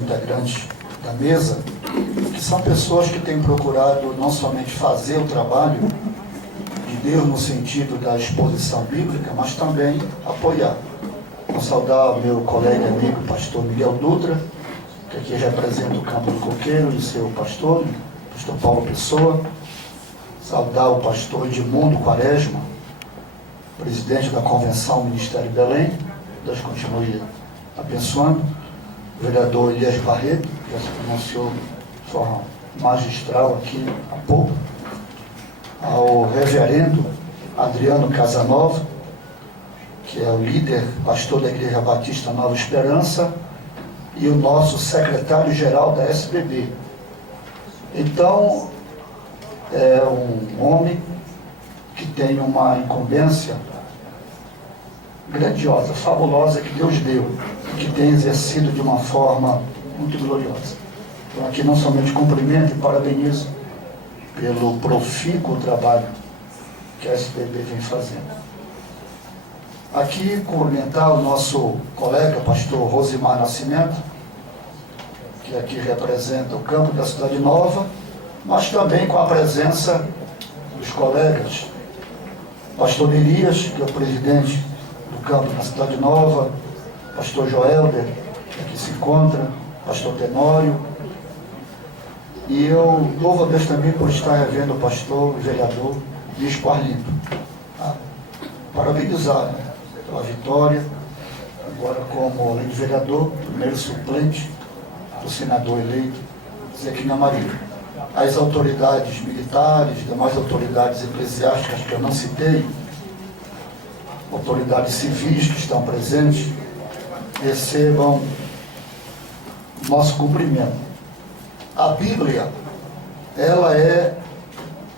integrantes da mesa, que são pessoas que têm procurado não somente fazer o trabalho de Deus no sentido da exposição bíblica, mas também apoiar. Vou saudar o meu colega e amigo, pastor Miguel Dutra, que aqui representa o Campo do Coqueiro e seu pastor Paulo Pessoa. Saudar o pastor Edmundo Quaresma, presidente da Convenção Ministério Belém. Deus continue abençoando. O vereador Elias Barreto, que já se pronunciou de forma magistral aqui há pouco. Ao reverendo Adriano Casanova, que é o líder, pastor da Igreja Batista Nova Esperança, e o nosso secretário-geral da SBB. Então, é um homem que tem uma incumbência grandiosa, fabulosa, que Deus deu, que tem exercido de uma forma muito gloriosa. Então, aqui não somente cumprimento e parabenizo pelo profícuo trabalho que a SBB vem fazendo. Aqui, cumprimentar o nosso colega, pastor Rosimar Nascimento, que aqui representa o campo da Cidade Nova, mas também com a presença dos colegas, pastor Elias, que é o presidente do campo da Cidade Nova, pastor Joelder, que aqui se encontra, pastor Tenório, e eu louvo a Deus também por estar revendo o pastor, o vereador, Bispo Arlindo. Parabenizar, né, pela vitória, agora como além de vereador, primeiro suplente do senador eleito, Zequinha Maria. As autoridades militares, demais autoridades eclesiásticas que eu não citei, autoridades civis que estão presentes, recebam nosso cumprimento. A Bíblia, ela é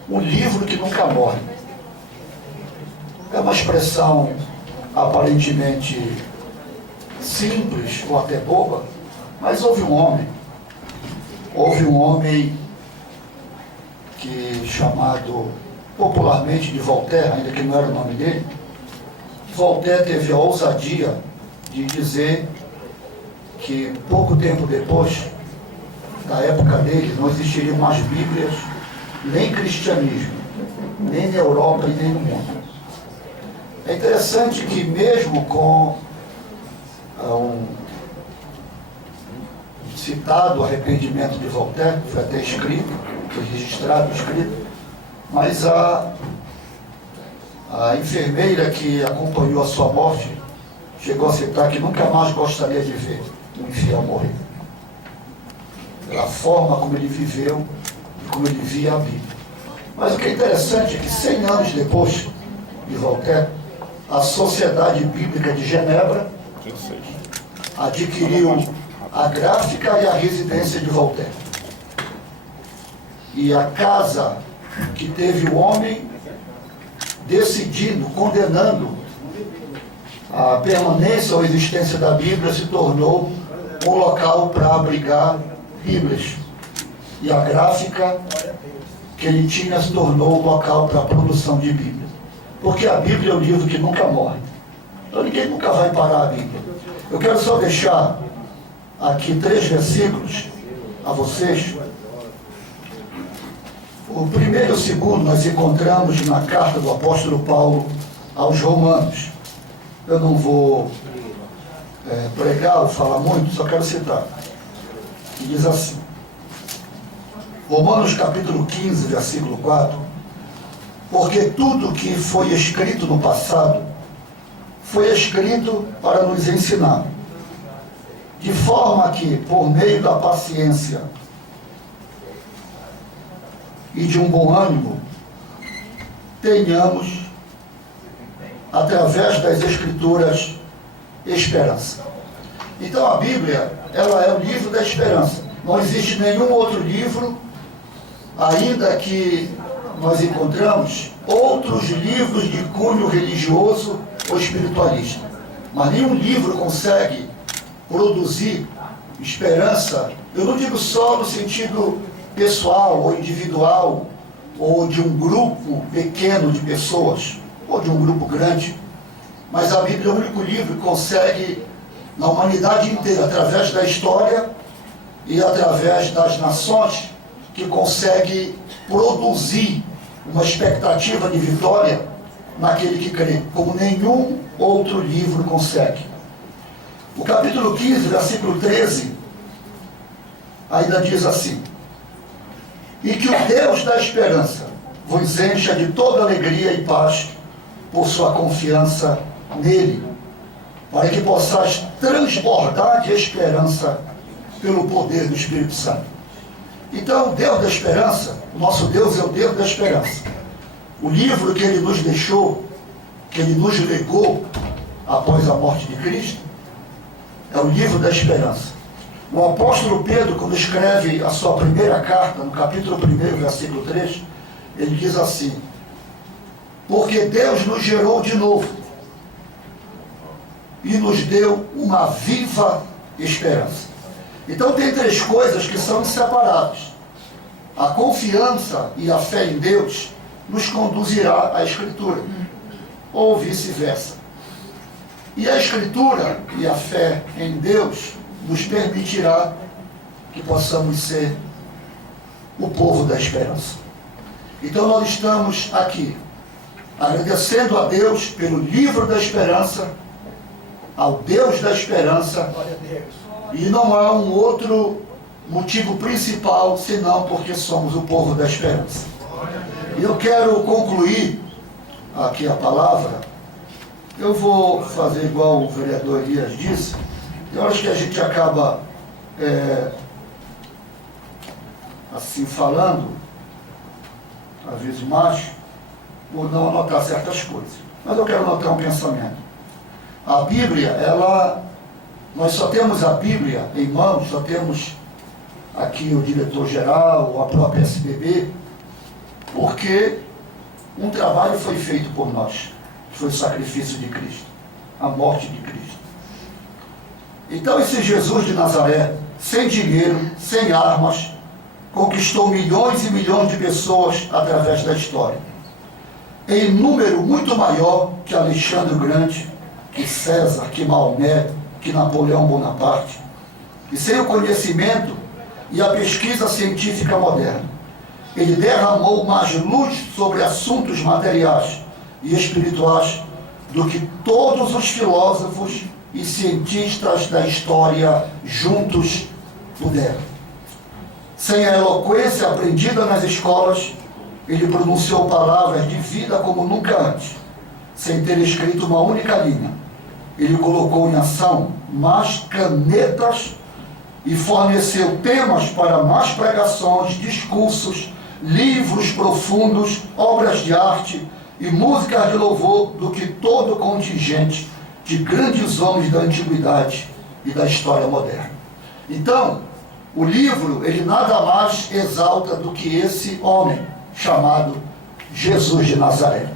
um livro que nunca morre. É uma expressão aparentemente simples ou até boba, mas houve um homem que, chamado popularmente de Voltaire, ainda que não era o nome dele. Voltaire teve a ousadia de dizer que pouco tempo depois da época dele não existiriam mais Bíblias, nem cristianismo, nem na Europa e nem no mundo. É interessante que mesmo com um citado arrependimento de Voltaire, foi até escrito, foi registrado, escrito, mas a enfermeira que acompanhou a sua morte chegou a citar que nunca mais gostaria de ver um infiel morrer. Pela forma como ele viveu e como ele via a Bíblia. Mas o que é interessante é que 100 anos depois de Voltaire, a Sociedade Bíblica de Genebra adquiriu a gráfica e a residência de Voltaire. E a casa que teve o homem decidindo, condenando a permanência ou existência da Bíblia, se tornou um local para abrigar Bíblias. E a gráfica que ele tinha se tornou um local para a produção de Bíblia. Porque a Bíblia é um livro que nunca morre. Então ninguém nunca vai parar a Bíblia. Eu quero só deixar aqui 3 versículos a vocês. O primeiro e o segundo nós encontramos na carta do apóstolo Paulo aos Romanos. Eu não vou pregar ou falar muito, só quero citar. E diz assim, Romanos capítulo 15, versículo 4, porque tudo que foi escrito no passado foi escrito para nos ensinar, de forma que, por meio da paciência e de um bom ânimo, tenhamos, através das Escrituras, esperança. Então a Bíblia, ela é o livro da esperança. Não existe nenhum outro livro, ainda que nós encontramos outros livros de cunho religioso ou espiritualista. Mas nenhum livro consegue produzir esperança, eu não digo só no sentido pessoal ou individual, ou de um grupo pequeno de pessoas, ou de um grupo grande, mas a Bíblia é o único livro que consegue, na humanidade inteira, através da história, e através das nações, que consegue produzir uma expectativa de vitória naquele que crê, como nenhum outro livro consegue. O capítulo 15, versículo 13, ainda diz assim: e que o Deus da esperança vos encha de toda alegria e paz por sua confiança nele, para que possais transbordar de esperança pelo poder do Espírito Santo. Então, o Deus da esperança, o nosso Deus é o Deus da esperança. O livro que ele nos deixou, que ele nos legou após a morte de Cristo, é o livro da esperança. O apóstolo Pedro, quando escreve a sua primeira carta, no capítulo 1, versículo 3, ele diz assim: porque Deus nos gerou de novo e nos deu uma viva esperança. Então tem três coisas que são inseparadas. A confiança e a fé em Deus nos conduzirá à Escritura, ou vice-versa. E a Escritura e a fé em Deus nos permitirá que possamos ser o povo da esperança. Então nós estamos aqui agradecendo a Deus pelo livro da esperança, ao Deus da esperança, e não há um outro motivo principal senão porque somos o povo da esperança. E eu quero concluir aqui a palavra. Eu vou fazer igual o vereador Elias disse. Eu acho que a gente acaba assim falando, às vezes mais, por não anotar certas coisas. Mas eu quero anotar um pensamento. A Bíblia, nós só temos a Bíblia em mãos, só temos aqui o diretor-geral, a própria SBB, porque um trabalho foi feito por nós, que foi o sacrifício de Cristo, a morte de Cristo. Então esse Jesus de Nazaré, sem dinheiro, sem armas, conquistou milhões e milhões de pessoas através da história, em número muito maior que Alexandre o Grande, que César, que Maomé, que Napoleão Bonaparte. E sem o conhecimento e a pesquisa científica moderna, ele derramou mais luz sobre assuntos materiais e espirituais do que todos os filósofos e cientistas da história juntos puderam. Sem a eloquência aprendida nas escolas, ele pronunciou palavras de vida como nunca antes, sem ter escrito uma única linha. Ele colocou em ação mais canetas e forneceu temas para mais pregações, discursos, livros profundos, obras de arte e músicas de louvor do que todo o contingente de grandes homens da antiguidade e da história moderna. Então, o livro, ele nada mais exalta do que esse homem chamado Jesus de Nazaré.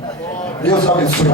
Deus abençoe.